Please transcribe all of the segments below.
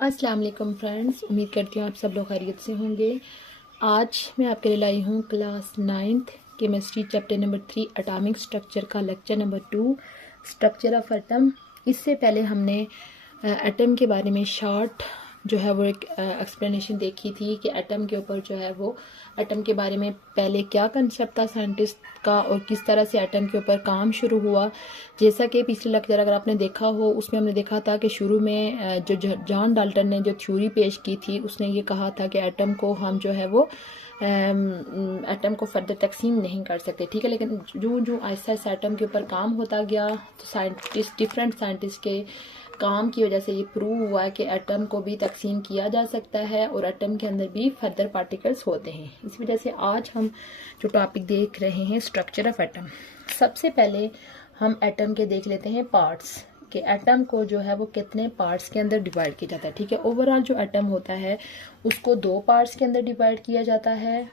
अस्सलाम वालेकुम फ्रेंड्स, उम्मीद करती हूँ आप सब लोग खैरियत से होंगे। आज मैं आपके लिए लाई हूँ class 9th chemistry chapter number 3 atomic structure का lecture number 2 structure of atom. इससे पहले हमने एटम के बारे में शॉर्ट जो है वो एक एक्सप्लेनेशन देखी थी कि एटम के ऊपर जो है वो एटम के बारे में पहले क्या कंसेप्ट था साइंटिस्ट का और किस तरह से एटम के ऊपर काम शुरू हुआ। जैसा कि पिछले लेक्चर अगर आपने देखा हो उसमें हमने देखा था कि शुरू में जो जॉन डाल्टन ने जो थ्योरी पेश की थी उसने ये कहा था कि एटम को हम जो है वो एटम को फर्दर तकसीम नहीं कर सकते, ठीक है। लेकिन जो जो आहिस्ता आहिस्ता एटम के ऊपर काम होता गया तो डिफरेंट साइंटिस्ट के काम की वजह से ये प्रूव हुआ है कि एटम को भी तकसीम किया जा सकता है और एटम के अंदर भी फर्दर पार्टिकल्स होते हैं। इस वजह से आज हम जो टॉपिक देख रहे हैं स्ट्रक्चर ऑफ एटम। सबसे पहले हम एटम के देख लेते हैं पार्ट्स कि एटम को जो है वो कितने पार्ट्स के अंदर डिवाइड किया जाता है, ठीक है। ओवरऑल जो एटम होता है उसको 2 पार्ट्स के अंदर डिवाइड किया जाता है,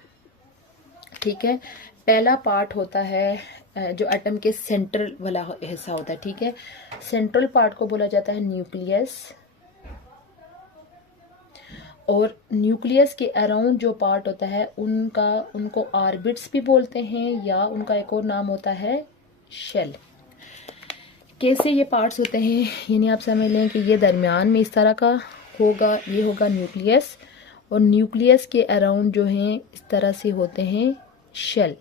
ठीक है। पहला पार्ट होता है जो एटम के सेंट्रल वाला हिस्सा होता है, ठीक है। सेंट्रल पार्ट को बोला जाता है न्यूक्लियस, और न्यूक्लियस के अराउंड जो पार्ट होता है उनको ऑर्बिट्स भी बोलते हैं या उनका एक और नाम होता है शेल। कैसे ये पार्ट्स होते हैं, यानी आप समझ लें कि ये दरमियान में इस तरह का होगा, ये होगा न्यूक्लियस, और न्यूक्लियस के अराउंड जो हैं इस तरह से होते हैं शेल।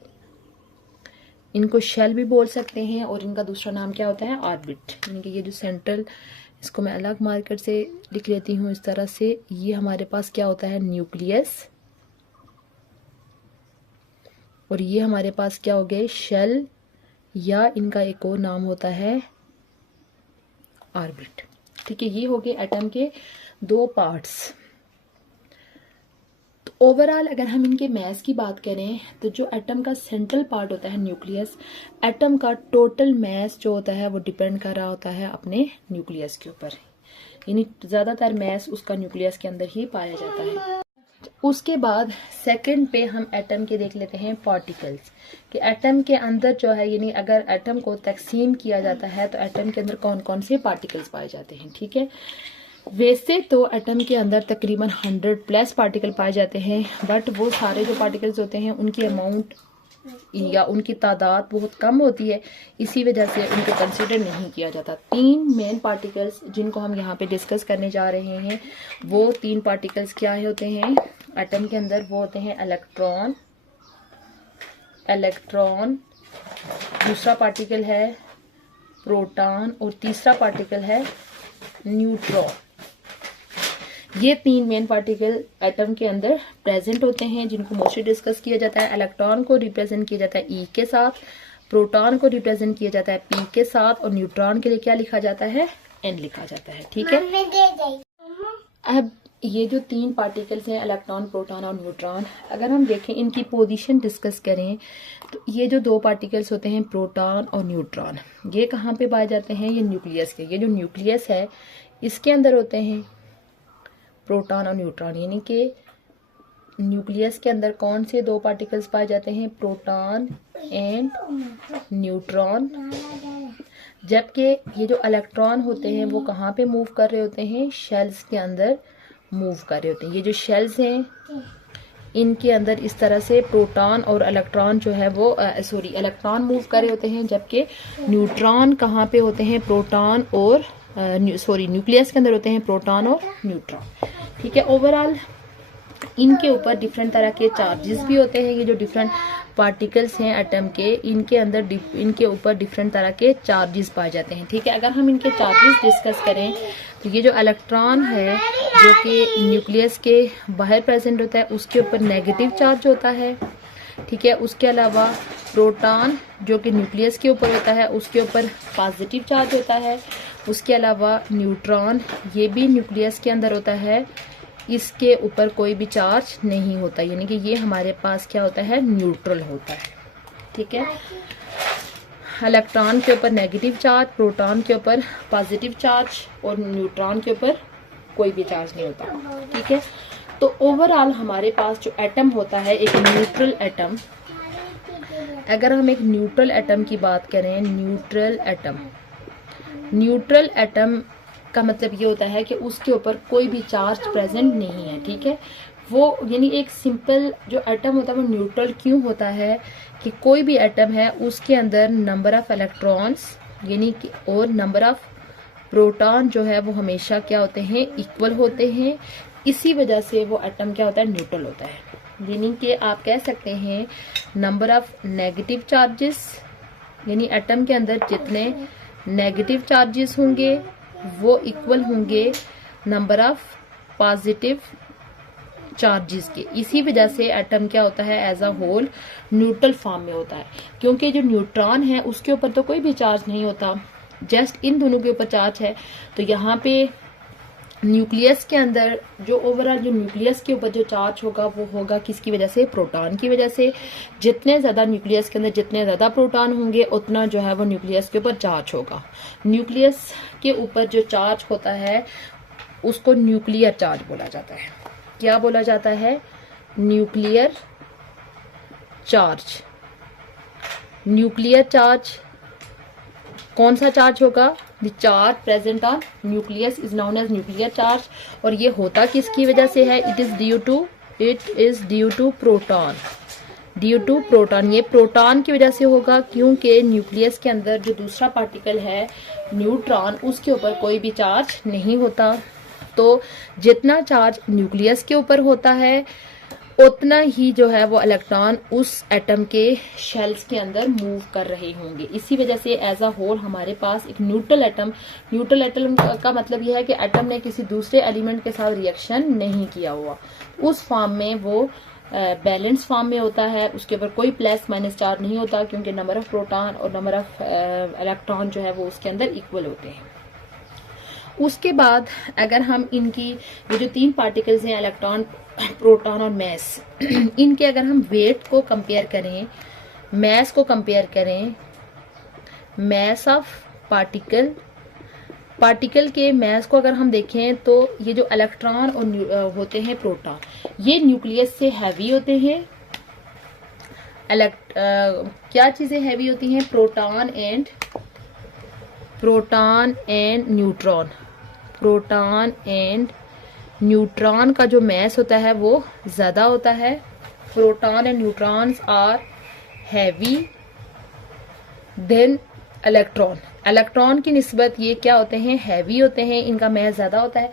इनको शेल भी बोल सकते हैं और इनका दूसरा नाम क्या होता है ऑर्बिट। यानी कि ये जो सेंट्रल, इसको मैं अलग मार्कर से लिख लेती हूँ इस तरह से, ये हमारे पास क्या होता है न्यूक्लियस, और ये हमारे पास क्या हो गए शेल, या इनका एक और नाम होता है ऑर्बिट, ठीक है। ये हो गए एटम के 2 पार्ट्स। तो ओवरऑल अगर हम इनके मास की बात करें तो जो एटम का सेंट्रल पार्ट होता है न्यूक्लियस, एटम का टोटल मास जो होता है वो डिपेंड कर रहा होता है अपने न्यूक्लियस के ऊपर, यानी ज़्यादातर मास उसका न्यूक्लियस के अंदर ही पाया जाता है। उसके बाद सेकंड पे हम एटम के देख लेते हैं पार्टिकल्स कि एटम के अंदर जो है, यानी अगर एटम को तकसीम किया जाता है तो एटम के अंदर कौन कौन से पार्टिकल्स पाए जाते हैं, ठीक है। वैसे तो एटम के अंदर तकरीबन 100+ पार्टिकल पाए जाते हैं, बट वो सारे जो पार्टिकल्स होते हैं उनकी अमाउंट या उनकी तादाद बहुत कम होती है, इसी वजह से उनको कंसिडर नहीं किया जाता। 3 मेन पार्टिकल्स जिनको हम यहाँ पे डिस्कस करने जा रहे हैं, वो 3 पार्टिकल्स क्या होते हैं एटम के अंदर, वो होते हैं इलेक्ट्रॉन, दूसरा पार्टिकल है प्रोटॉन, और तीसरा पार्टिकल है न्यूट्रॉन। ये 3 मेन पार्टिकल एटम के अंदर प्रेजेंट होते हैं जिनको मोस्टली डिस्कस किया जाता है। इलेक्ट्रॉन को रिप्रेजेंट किया जाता है ई के साथ, प्रोटॉन को रिप्रेजेंट किया जाता है पी के साथ, और न्यूट्रॉन के लिए क्या लिखा जाता है एन लिखा जाता है, ठीक है। अब ये जो 3 पार्टिकल्स हैं इलेक्ट्रॉन, प्रोटॉन और न्यूट्रॉन, अगर हम देखें इनकी पोजीशन डिस्कस करें तो ये जो 2 पार्टिकल्स होते हैं प्रोटॉन और न्यूट्रॉन, ये कहाँ पे पाए जाते हैं, ये न्यूक्लियस के, ये जो न्यूक्लियस है इसके अंदर होते हैं प्रोटॉन और न्यूट्रॉन। यानी कि न्यूक्लियस के अंदर कौन से 2 पार्टिकल्स पाए जाते हैं, प्रोटॉन एंड न्यूट्रॉन, जबकि ये जो इलेक्ट्रॉन होते हैं वो कहाँ पे मूव कर रहे होते हैं, शेल्स के अंदर मूव कर रहे होते हैं। ये जो शेल्स हैं इनके अंदर इस तरह से प्रोटॉन और इलेक्ट्रॉन जो है वो इलेक्ट्रॉन मूव कर रहे होते हैं, जबकि न्यूट्रॉन कहाँ पे होते हैं, प्रोटॉन और न्यूक्लियस के अंदर होते हैं प्रोटॉन और न्यूट्रॉन, ठीक है। ओवरऑल इनके ऊपर डिफरेंट तरह के चार्जेस भी होते हैं। ये जो डिफरेंट पार्टिकल्स हैं एटम के, इनके अंदर इनके ऊपर डिफरेंट तरह के चार्जेस पाए जाते हैं, ठीक है। अगर हम इनके चार्जेस डिस्कस करें तो ये जो इलेक्ट्रॉन है जो कि न्यूक्लियस के बाहर प्रेजेंट होता है उसके ऊपर नेगेटिव चार्ज होता है, ठीक है। उसके अलावा प्रोटॉन जो कि न्यूक्लियस के ऊपर होता है उसके ऊपर पॉजिटिव चार्ज होता है। उसके अलावा न्यूट्रॉन ये भी न्यूक्लियस के अंदर होता है, इसके ऊपर कोई भी चार्ज नहीं होता, यानी कि ये हमारे पास क्या होता है न्यूट्रल होता है, ठीक है। इलेक्ट्रॉन के ऊपर नेगेटिव चार्ज, प्रोटॉन के ऊपर पॉजिटिव चार्ज, और न्यूट्रॉन के ऊपर कोई भी चार्ज नहीं होता, ठीक है। तो ओवरऑल हमारे पास जो एटम होता है एक न्यूट्रल एटम, अगर हम एक न्यूट्रल एटम की बात करें, न्यूट्रल एटम का मतलब ये होता है कि उसके ऊपर कोई भी चार्ज प्रेजेंट नहीं है, ठीक है। वो यानी एक सिंपल जो एटम होता है वो न्यूट्रल क्यों होता है कि कोई भी एटम है उसके अंदर नंबर ऑफ इलेक्ट्रॉन्स यानी कि और नंबर ऑफ प्रोटॉन जो है वो हमेशा क्या होते हैं, इक्वल होते हैं। इसी वजह से वो एटम क्या होता है, न्यूट्रल होता है। यानी कि आप कह सकते हैं नंबर ऑफ नेगेटिव चार्जेस, यानी एटम के अंदर जितने नेगेटिव चार्जेस होंगे वो इक्वल होंगे नंबर ऑफ पॉजिटिव चार्जेस के। इसी वजह से एटम क्या होता है, as a whole neutral form में होता है। क्योंकि जो न्यूट्रॉन है उसके ऊपर तो कोई भी चार्ज नहीं होता, जस्ट इन दोनों के ऊपर चार्ज है। तो यहाँ पे न्यूक्लियस के अंदर जो ओवरऑल जो न्यूक्लियस के ऊपर जो चार्ज होगा वो होगा किसकी वजह से, प्रोटॉन की वजह से। जितने ज्यादा न्यूक्लियस के अंदर जितने ज्यादा प्रोटॉन होंगे उतना जो है वो न्यूक्लियस के ऊपर चार्ज होगा। न्यूक्लियस के ऊपर जो चार्ज होता है उसको न्यूक्लियर चार्ज बोला जाता है। क्या बोला जाता है, न्यूक्लियर चार्ज। न्यूक्लियर चार्ज कौन सा चार्ज होगा, the charge present on nucleus is known as nuclear charge. और ये होता किसकी वजह से है, it is due to proton. Due to proton, ये प्रोटॉन की वजह से होगा क्योंकि न्यूक्लियस के अंदर जो दूसरा पार्टिकल है न्यूट्रॉन उसके ऊपर कोई भी चार्ज नहीं होता। तो जितना चार्ज न्यूक्लियस के ऊपर होता है उतना ही जो है वो इलेक्ट्रॉन उस एटम के शेल्स के अंदर मूव कर रहे होंगे। इसी वजह से एज अ होल हमारे पास एक न्यूट्रल एटम का मतलब यह है कि एटम ने किसी दूसरे एलिमेंट के साथ रिएक्शन नहीं किया हुआ, उस फॉर्म में वो बैलेंस फॉर्म में होता है। उसके ऊपर कोई प्लस माइनस चार्ज नहीं होता क्योंकि नंबर ऑफ प्रोटॉन और नंबर ऑफ इलेक्ट्रॉन जो है वो उसके अंदर इक्वल होते हैं। उसके बाद अगर हम इनकी ये जो तीन पार्टिकल्स हैं, इलेक्ट्रॉन, प्रोटॉन और मैस, इनके अगर हम वेट को कंपेयर करें, मैस को कंपेयर करें, मैस ऑफ पार्टिकल के मैस को अगर हम देखें तो ये जो इलेक्ट्रॉन और होते हैं प्रोटॉन, ये न्यूक्लियस से हैवी होते हैं। क्या चीजें हैवी होती हैं, proton and neutron. Proton and neutron का जो मैस होता है वो ज्यादा होता है। Proton and neutrons are heavy then electron की निस्बत ये क्या होते हैं, हैवी होते हैं, इनका मैस ज्यादा होता है।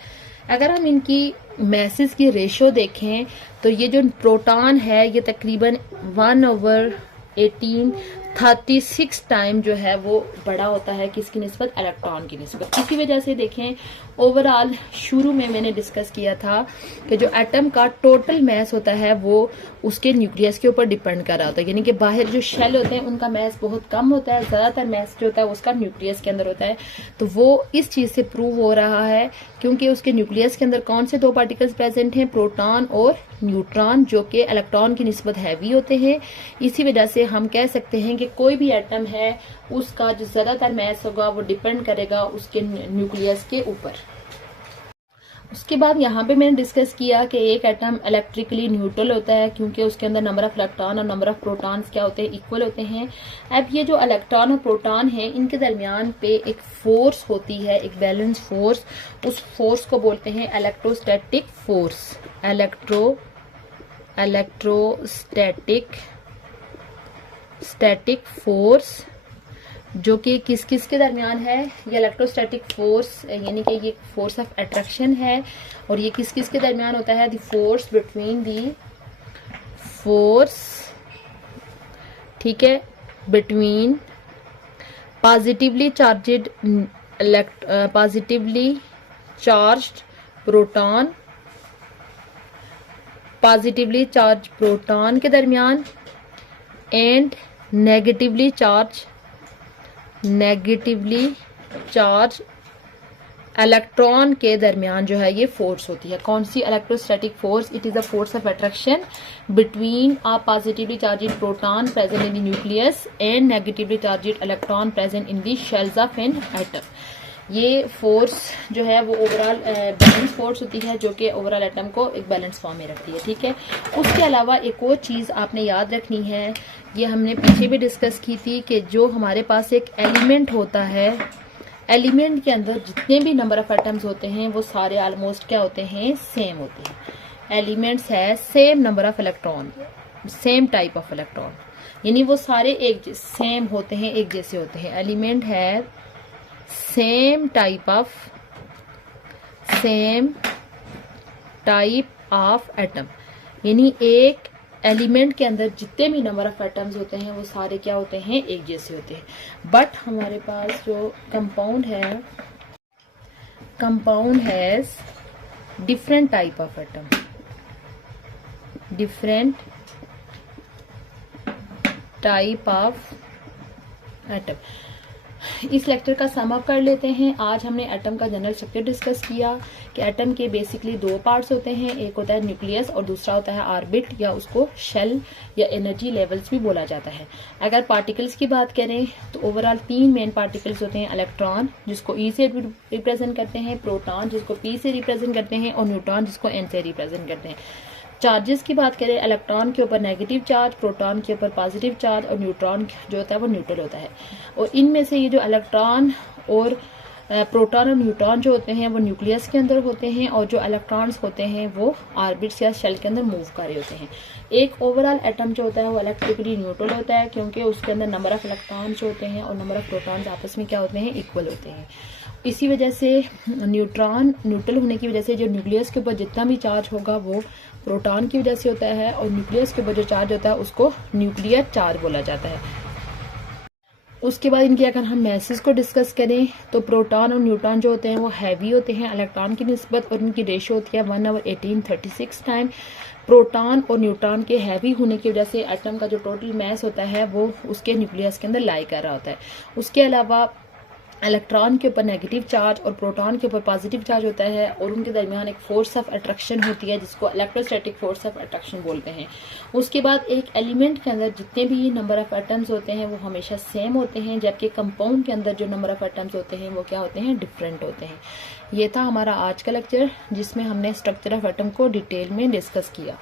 अगर हम इनकी मैसेस की रेशो देखें तो ये जो प्रोटॉन है ये तकरीबन 1/18 36 टाइम जो है वो बड़ा होता है किसकी निस्बत, इलेक्ट्रॉन की निस्बत। इसी वजह से देखें ओवरऑल शुरू में मैंने डिस्कस किया था कि जो एटम का टोटल मैस होता है वो उसके न्यूक्लियस के ऊपर डिपेंड कर रहा होता है। यानी कि बाहर जो शेल होते हैं उनका मैस बहुत कम होता है, ज्यादातर मैस जो होता है उसका न्यूक्लियस के अंदर होता है। तो वो इस चीज से प्रूव हो रहा है क्योंकि उसके न्यूक्लियस के अंदर कौन से दो पार्टिकल्स प्रेजेंट हैं, प्रोटॉन और न्यूट्रॉन, जो कि इलेक्ट्रॉन की निस्बत हैवी होते हैं। इसी वजह से हम कह सकते हैं कि कोई भी एटम है उसका जो ज्यादातर मैस होगा वो डिपेंड करेगा उसके न्यूक्लियस के ऊपर। उसके बाद यहाँ पे मैंने डिस्कस किया कि एक एटम इलेक्ट्रिकली न्यूट्रल होता है क्योंकि उसके अंदर नंबर ऑफ इलेक्ट्रॉन और नंबर ऑफ प्रोटॉन्स क्या होते हैं, इक्वल होते हैं। अब ये जो इलेक्ट्रॉन और प्रोटॉन है इनके दरमियान पे एक फोर्स होती है, एक बैलेंस फोर्स, उस फोर्स को बोलते हैं इलेक्ट्रोस्टैटिक फोर्स। इलेक्ट्रोस्टैटिक फोर्स जो कि किस किस के दरमियान है, ये इलेक्ट्रोस्टैटिक फोर्स यानी कि ये फोर्स ऑफ अट्रैक्शन है और ये किस किस के दरमियान होता है, the force between the force, ठीक है, बिटवीन पॉजिटिवली चार्ज्ड प्रोटॉन के दरमियान एंड नेगेटिवली चार्ज इलेक्ट्रॉन के दरमियान जो है ये फोर्स होती है। कौन सी electrostatic force, it is a force of attraction between a positively charged proton present in the nucleus and negatively charged electron present in the shells of an atom. ये फोर्स जो है वो ओवरऑल बैलेंस फोर्स होती है जो कि overall atom को एक बैलेंस फॉर्म में रखती है, ठीक है। उसके अलावा एक और चीज आपने याद रखनी है, ये हमने पीछे भी डिस्कस की थी कि जो हमारे पास एक एलिमेंट होता है एलिमेंट के अंदर जितने भी नंबर ऑफ एटम्स होते हैं वो सारे ऑलमोस्ट क्या होते हैं, सेम होते हैं। एलिमेंट्स है same number of electron, same type of electron, यानी वो सारे एक सेम होते हैं, एक जैसे होते हैं। एलिमेंट है सेम टाइप ऑफ एटम, यानी एक एलिमेंट के अंदर जितने भी नंबर ऑफ एटम्स होते हैं वो सारे क्या होते हैं, एक जैसे होते हैं। बट हमारे पास जो compound has different type of atom, different type of atom. इस लेक्चर का सम अप कर लेते हैं। आज हमने एटम का जनरल स्ट्रक्चर डिस्कस किया कि एटम के बेसिकली दो पार्ट्स होते हैं, एक होता है न्यूक्लियस और दूसरा होता है ऑर्बिट, या उसको शेल या एनर्जी लेवल्स भी बोला जाता है। अगर पार्टिकल्स की बात करें तो ओवरऑल 3 मेन पार्टिकल्स होते हैं, इलेक्ट्रॉन जिसको ई से रिप्रेजेंट करते हैं, प्रोटॉन जिसको पी से रिप्रेजेंट करते हैं, और न्यूट्रॉन जिसको एन से रिप्रेजेंट करते हैं। चार्जेस की बात करें, इलेक्ट्रॉन के ऊपर नेगेटिव चार्ज, प्रोटॉन के ऊपर पॉजिटिव चार्ज, और न्यूट्रॉन जो होता है वो न्यूट्रल होता है। और इनमें से ये जो इलेक्ट्रॉन और प्रोटॉन और न्यूट्रॉन जो होते हैं वो न्यूक्लियस के अंदर होते हैं, और जो इलेक्ट्रॉन्स होते हैं वो ऑर्बिट्स या शेल के अंदर मूव कर रहे होते हैं। एक ओवरऑल एटम जो होता है वो इलेक्ट्रिकली न्यूट्रल होता है, क्योंकि उसके अंदर नंबर ऑफ इलेक्ट्रॉन्स जो होते हैं और नंबर ऑफ प्रोटॉन्स आपस में क्या होते हैं, इक्वल होते हैं। इसी वजह से न्यूट्रॉन न्यूट्रल होने की वजह से जो न्यूक्लियस के ऊपर जितना भी चार्ज होगा वो प्रोटॉन की वजह से होता है, और न्यूक्लियस के ऊपर जो चार्ज होता है उसको न्यूक्लियर चार्ज बोला जाता है। उसके बाद इनकी अगर हम मैसेज को डिस्कस करें तो प्रोटॉन और न्यूट्रॉन जो होते हैं वो हैवी होते हैं इलेक्ट्रॉन की निस्बत, और उनकी रेशो होती है 1/1836 टाइम। प्रोटॉन और न्यूट्रॉन के हैवी होने की वजह से एटम का जो टोटल मैस होता है वो उसके न्यूक्लियस के अंदर लाई कर रहा होता है। उसके अलावा इलेक्ट्रॉन के ऊपर नेगेटिव चार्ज और प्रोटॉन के ऊपर पॉजिटिव चार्ज होता है, और उनके दरमियान एक फोर्स ऑफ अट्रैक्शन होती है जिसको इलेक्ट्रोस्टैटिक फोर्स ऑफ अट्रैक्शन बोलते हैं। उसके बाद एक एलिमेंट के अंदर जितने भी नंबर ऑफ एटम्स होते हैं वो हमेशा सेम होते हैं, जबकि कंपाउंड के अंदर जो नंबर ऑफ एटम्स होते हैं वो क्या होते हैं, डिफरेंट होते हैं। ये था हमारा आज का लेक्चर जिसमें हमने स्ट्रक्चर ऑफ एटम को डिटेल में डिस्कस किया।